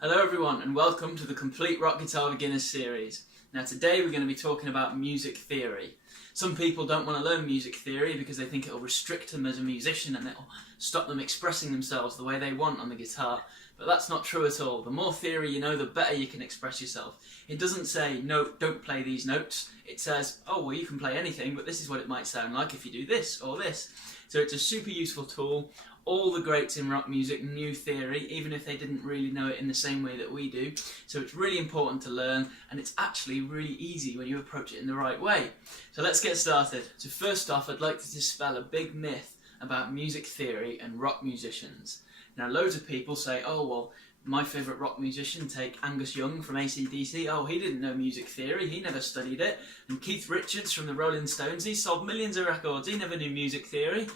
Hello everyone and welcome to the Complete Rock Guitar Beginners series. Now today we're going to be talking about music theory. Some people don't want to learn music theory because they think it'll restrict them as a musician and it'll stop them expressing themselves the way they want on the guitar. But that's not true at all. The more theory you know, the better you can express yourself. It doesn't say, no, don't play these notes. It says, oh, well, you can play anything, but this is what it might sound like if you do this or this. So it's a super useful tool. All the greats in rock music knew theory, even if they didn't really know it in the same way that we do. So it's really important to learn, and it's actually really easy when you approach it in the right way. So let's get started. So first off, I'd like to dispel a big myth about music theory and rock musicians. Now loads of people say, oh well, my favourite rock musician, take Angus from AC/DC, oh he didn't know music theory, he never studied it. And Keith Richards from the Rolling Stones, he sold millions of records, he never knew music theory.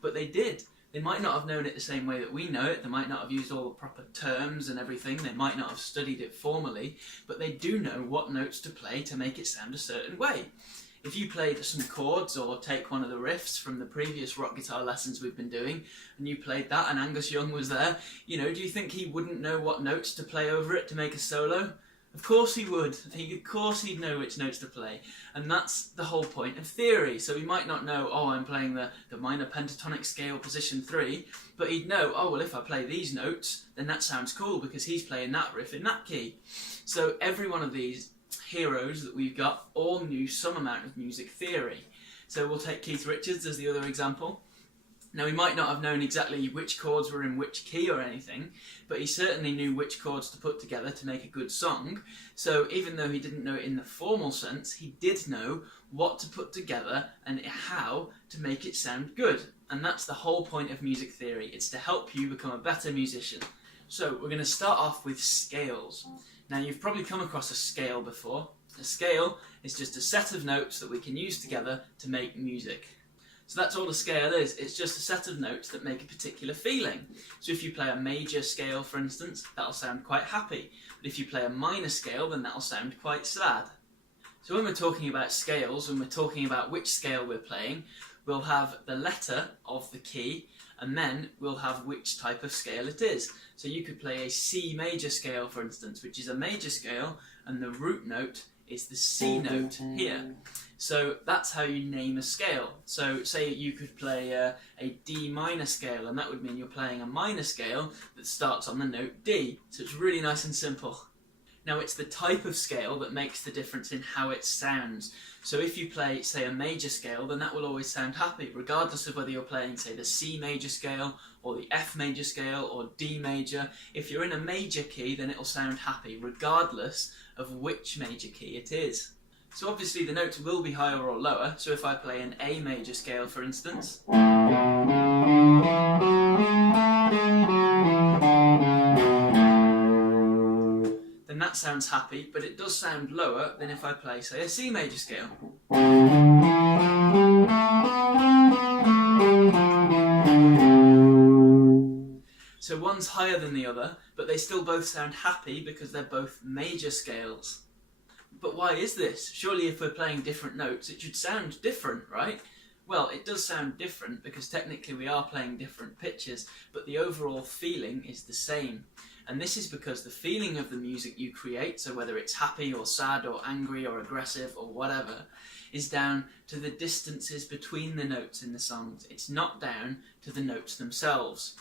But they did. They might not have known it the same way that we know it, they might not have used all the proper terms and everything, they might not have studied it formally, but they do know what notes to play to make it sound a certain way. If you played some chords or take one of the riffs from the previous rock guitar lessons we've been doing, and you played that and Angus was there, do you think he wouldn't know what notes to play over it to make a solo? Of course he would. Of course he'd know which notes to play. And that's the whole point of theory. So he might not know, oh, I'm playing the minor pentatonic scale position 3, but he'd know, oh, well, if I play these notes, then that sounds cool because he's playing that riff in that key. So every one of these heroes that we've got all knew some amount of music theory. So we'll take Keith Richards as the other example. Now he might not have known exactly which chords were in which key or anything, but he certainly knew which chords to put together to make a good song. So even though he didn't know it in the formal sense, he did know what to put together and how to make it sound good. And that's the whole point of music theory. It's to help you become a better musician. So we're going to start off with scales. Now you've probably come across a scale before. A scale is just a set of notes that we can use together to make music. So that's all a scale is. It's just a set of notes that make a particular feeling. So if you play a major scale, for instance, that'll sound quite happy. But if you play a minor scale, then that'll sound quite sad. So when we're talking about scales, when we're talking about which scale we're playing, we'll have the letter of the key, and then we'll have which type of scale it is. So you could play a C major scale, for instance, which is a major scale, and the root note is the C note here. So that's how you name a scale. So say you could play a D minor scale, and that would mean you're playing a minor scale that starts on the note D. So it's really nice and simple. Now it's the type of scale that makes the difference in how it sounds. So if you play, say, a major scale, then that will always sound happy, regardless of whether you're playing, say, the C major scale, or the F major scale, or D major. If you're in a major key, then it'll sound happy, regardless of which major key it is. So obviously the notes will be higher or lower, so if I play an A major scale, for instance, then that sounds happy, but it does sound lower than if I play, say, a C major scale. So one's higher than the other, but they still both sound happy because they're both major scales. But why is this? Surely if we're playing different notes, it should sound different, right? Well, it does sound different because technically we are playing different pitches, but the overall feeling is the same. And this is because the feeling of the music you create, so whether it's happy or sad or angry or aggressive or whatever, is down to the distances between the notes in the songs. It's not down to the notes themselves.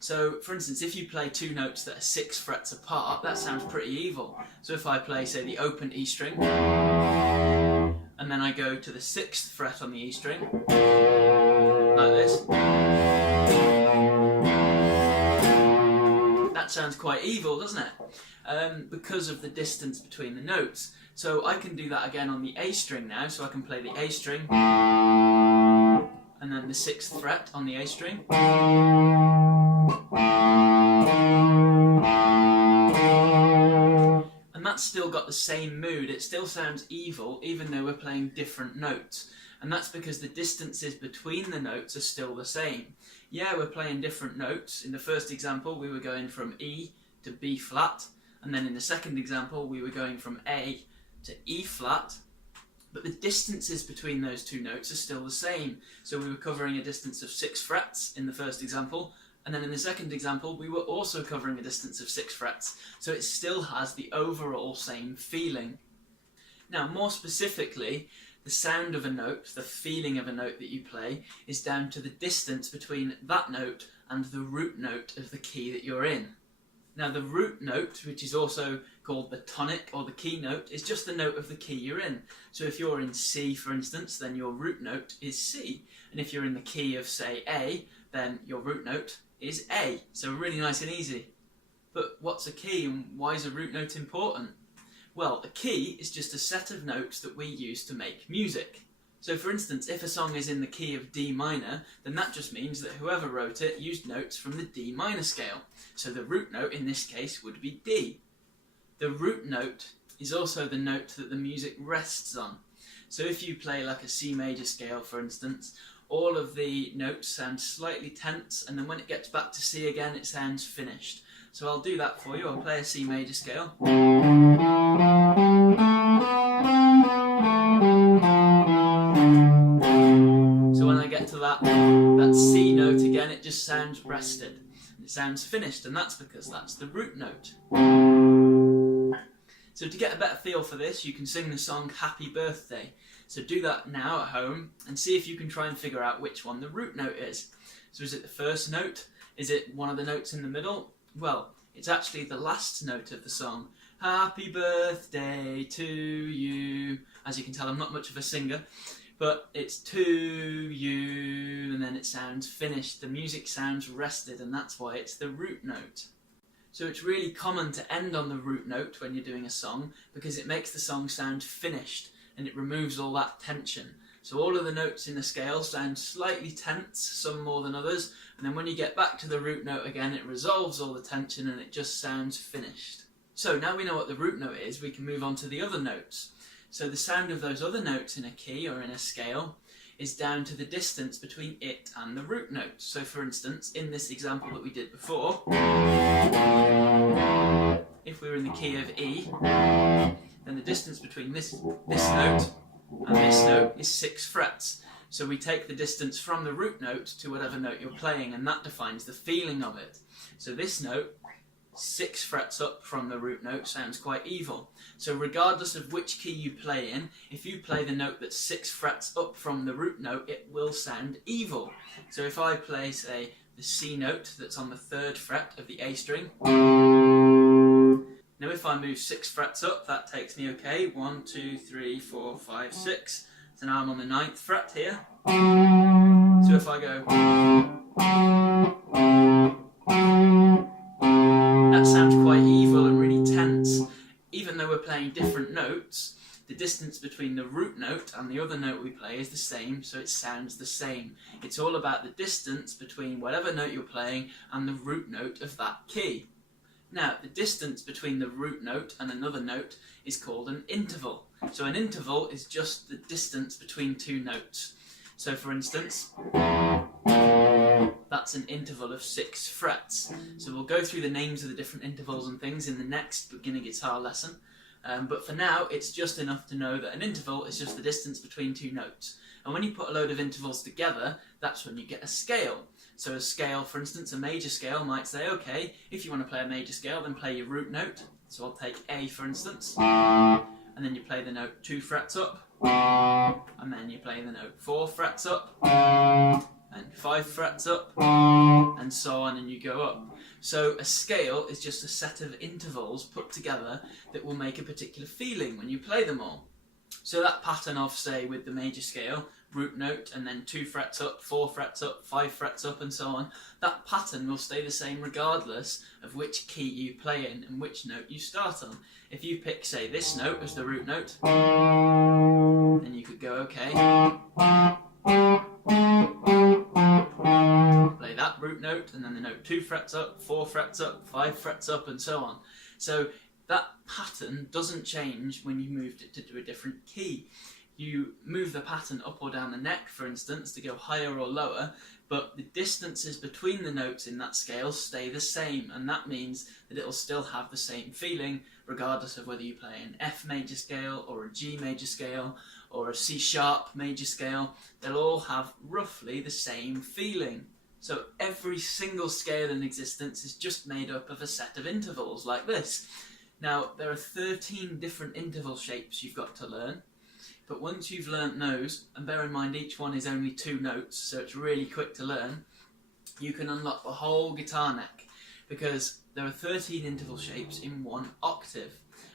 So, for instance, if you play two notes that are 6 frets apart, that sounds pretty evil. So if I play, say, the open E string, and then I go to the 6th fret on the E string, like this, that sounds quite evil, doesn't it? Because of the distance between the notes. So I can do that again on the A string now, so I can play the A string, and then the 6th fret on the A string. And that's still got the same mood, it still sounds evil even though we're playing different notes. And that's because the distances between the notes are still the same. Yeah, we're playing different notes. In the first example we were going from E to B flat, and then in the second example we were going from A to E flat, but the distances between those two notes are still the same. So we were covering a distance of 6 frets in the first example, And then in the second example, we were also covering a distance of 6 frets, so it still has the overall same feeling. Now, more specifically, the sound of a note, the feeling of a note that you play, is down to the distance between that note and the root note of the key that you're in. Now, the root note, which is also called the tonic or the key note, is just the note of the key you're in. So if you're in C, for instance, then your root note is C. And if you're in the key of, say, A, then your root note is A. So really nice and easy. But what's a key and why is a root note important? Well, a key is just a set of notes that we use to make music. So for instance, if a song is in the key of D minor, then that just means that whoever wrote it used notes from the D minor scale. So the root note in this case would be D. The root note is also the note that the music rests on. So if you play like a C major scale, for instance, all of the notes sound slightly tense, and then when it gets back to C again, it sounds finished. So I'll do that for you. I'll play a C major scale. So when I get to that C note again, it just sounds rested. It sounds finished, and that's because that's the root note. So to get a better feel for this, you can sing the song Happy Birthday. So do that now at home and see if you can try and figure out which one the root note is. So is it the first note? Is it one of the notes in the middle? Well, it's actually the last note of the song. Happy birthday to you. As you can tell, I'm not much of a singer, but it's to you, and then it sounds finished. The music sounds rested, and that's why it's the root note. So it's really common to end on the root note when you're doing a song because it makes the song sound finished and it removes all that tension. So all of the notes in the scale sound slightly tense, some more than others, and then when you get back to the root note again, it resolves all the tension and it just sounds finished. So now we know what the root note is, we can move on to the other notes. So the sound of those other notes in a key or in a scale is down to the distance between it and the root note. So for instance, in this example that we did before, if we were in the key of E, then the distance between this note and this note is 6 frets. So we take the distance from the root note to whatever note you're playing, and that defines the feeling of it. So this note, 6 frets up from the root note, sounds quite evil. So regardless of which key you play in, if you play the note that's 6 frets up from the root note, it will sound evil. So if I play, say, the C note that's on the 3rd fret of the A string, now if I move 6 frets up, that takes me okay, 1, 2, 3, 4, 5, 6. So now I'm on the 9th fret here. So if I go, that sounds quite evil and really tense. Even though we're playing different notes, the distance between the root note and the other note we play is the same, so it sounds the same. It's all about the distance between whatever note you're playing and the root note of that key. Now, the distance between the root note and another note is called an interval. So an interval is just the distance between two notes. So for instance, that's an interval of 6 frets. So we'll go through the names of the different intervals and things in the next beginner guitar lesson. But for now, it's just enough to know that an interval is just the distance between two notes. And when you put a load of intervals together, that's when you get a scale. So a scale, for instance, a major scale might say, okay, if you want to play a major scale, then play your root note. So I'll take A, for instance, and then you play the note 2 frets up, and then you play the note 4 frets up, and 5 frets up, and so on, and you go up. So a scale is just a set of intervals put together that will make a particular feeling when you play them all. So that pattern of, say, with the major scale, root note, and then 2 frets up, 4 frets up, 5 frets up, and so on, that pattern will stay the same regardless of which key you play in and which note you start on. If you pick, say, this note as the root note, then you could go, okay, play that root note, and then the note 2 frets up, 4 frets up, 5 frets up, and so on. So that pattern doesn't change when you moved it to a different key. You move the pattern up or down the neck, for instance, to go higher or lower, but the distances between the notes in that scale stay the same, and that means that it'll still have the same feeling regardless of whether you play an F major scale or a G major scale or a C sharp major scale. They'll all have roughly the same feeling. So every single scale in existence is just made up of a set of intervals like this. Now, there are 13 different interval shapes you've got to learn, but once you've learnt those, and bear in mind each one is only 2 notes, so it's really quick to learn, you can unlock the whole guitar neck, because there are 13 interval shapes in 1 octave,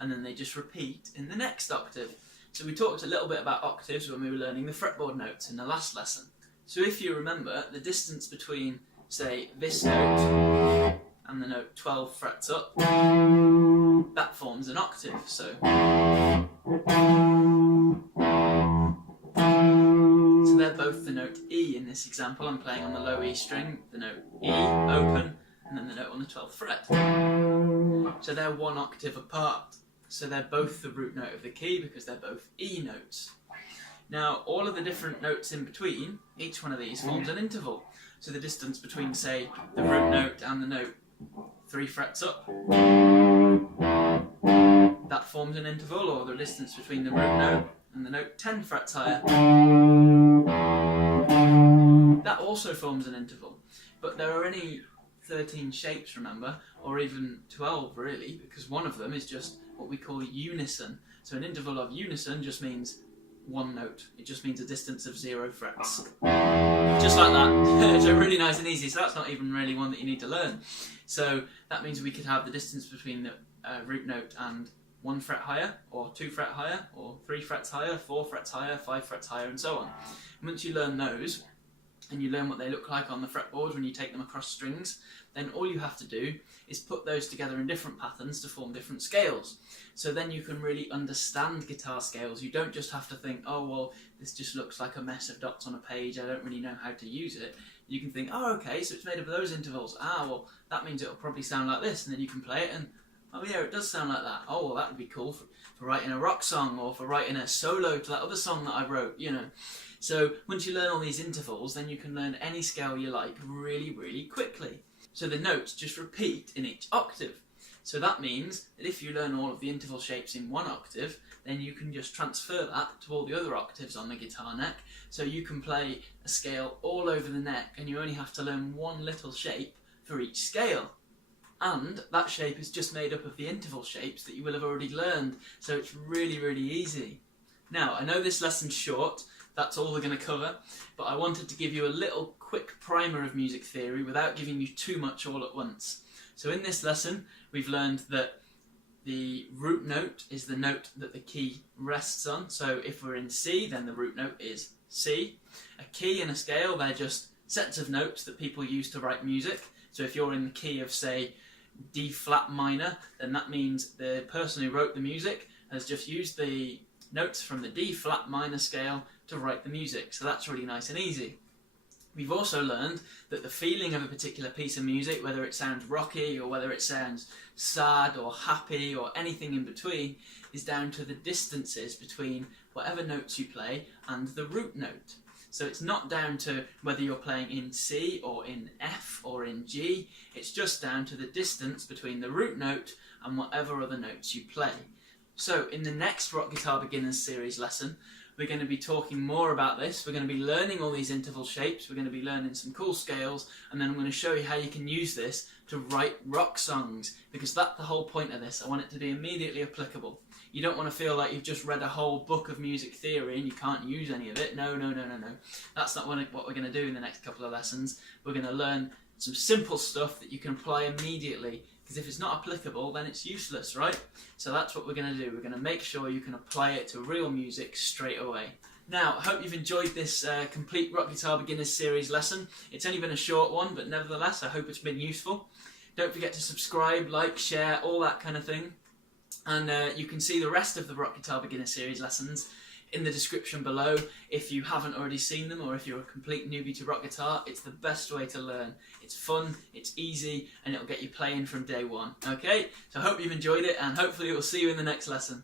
and then they just repeat in the next octave. So we talked a little bit about octaves when we were learning the fretboard notes in the last lesson. So if you remember, the distance between, say, this note and the note 12 frets up, that forms an octave. So they're both the note E in this example. I'm playing on the low E string, the note E, open, and then the note on the 12th fret. So they're 1 octave apart. So they're both the root note of the key because they're both E notes. Now, all of the different notes in between, each one of these forms an interval. So the distance between, say, the root note and the note 3 frets up, that forms an interval, or the distance between the root note and the note 10 frets higher, that also forms an interval. But there are only 13 shapes, remember, or even 12 really, because one of them is just what we call unison. So an interval of unison just means 1 note. It just means a distance of 0 frets. Just like that. So really nice and easy. So that's not even really one that you need to learn. So that means we could have the distance between the root note and 1 fret higher, or 2 fret higher, or 3 frets higher, 4 frets higher, 5 frets higher, and so on. And once you learn those, and you learn what they look like on the fretboard when you take them across strings, then all you have to do is put those together in different patterns to form different scales. So then you can really understand guitar scales. You don't just have to think, oh well, this just looks like a mess of dots on a page, I don't really know how to use it. You can think, oh okay, so it's made up of those intervals. Ah, well, that means it'll probably sound like this, and then you can play it and, oh yeah, it does sound like that. Oh, well, that would be cool for writing a rock song, or for writing a solo to that other song that I wrote, you know. So once you learn all these intervals, then you can learn any scale you like really, really quickly. So the notes just repeat in each octave. So that means that if you learn all of the interval shapes in 1 octave, then you can just transfer that to all the other octaves on the guitar neck. So you can play a scale all over the neck, and you only have to learn 1 little shape for each scale. And that shape is just made up of the interval shapes that you will have already learned. So it's really, really easy. Now, I know this lesson's short, that's all we're going to cover, but I wanted to give you a little quick primer of music theory without giving you too much all at once. So in this lesson, we've learned that the root note is the note that the key rests on. So if we're in C, then the root note is C. A key and a scale, they're just sets of notes that people use to write music. So if you're in the key of, say, D flat minor, then that means the person who wrote the music has just used the notes from the D flat minor scale to write the music. So that's really nice and easy. We've also learned that the feeling of a particular piece of music, whether it sounds rocky or whether it sounds sad or happy or anything in between, is down to the distances between whatever notes you play and the root note. So it's not down to whether you're playing in C or in F or in G, it's just down to the distance between the root note and whatever other notes you play. So in the next Rock Guitar Beginners series lesson, we're going to be talking more about this. We're going to be learning all these interval shapes, we're going to be learning some cool scales, and then I'm going to show you how you can use this to write rock songs, because that's the whole point of this. I want it to be immediately applicable. You don't want to feel like you've just read a whole book of music theory and you can't use any of it. No. That's not what we're going to do in the next couple of lessons. We're going to learn some simple stuff that you can apply immediately, because if it's not applicable, then it's useless, right? So that's what we're going to do. We're going to make sure you can apply it to real music straight away. Now, I hope you've enjoyed this complete Rock Guitar Beginners series lesson. It's only been a short one, but nevertheless, I hope it's been useful. Don't forget to subscribe, like, share, all that kind of thing. And you can see the rest of the Rock Guitar Beginner series lessons in the description below. If you haven't already seen them, or if you're a complete newbie to rock guitar, it's the best way to learn. It's fun, it's easy, and it'll get you playing from day one. Okay? So I hope you've enjoyed it, and hopefully we'll see you in the next lesson.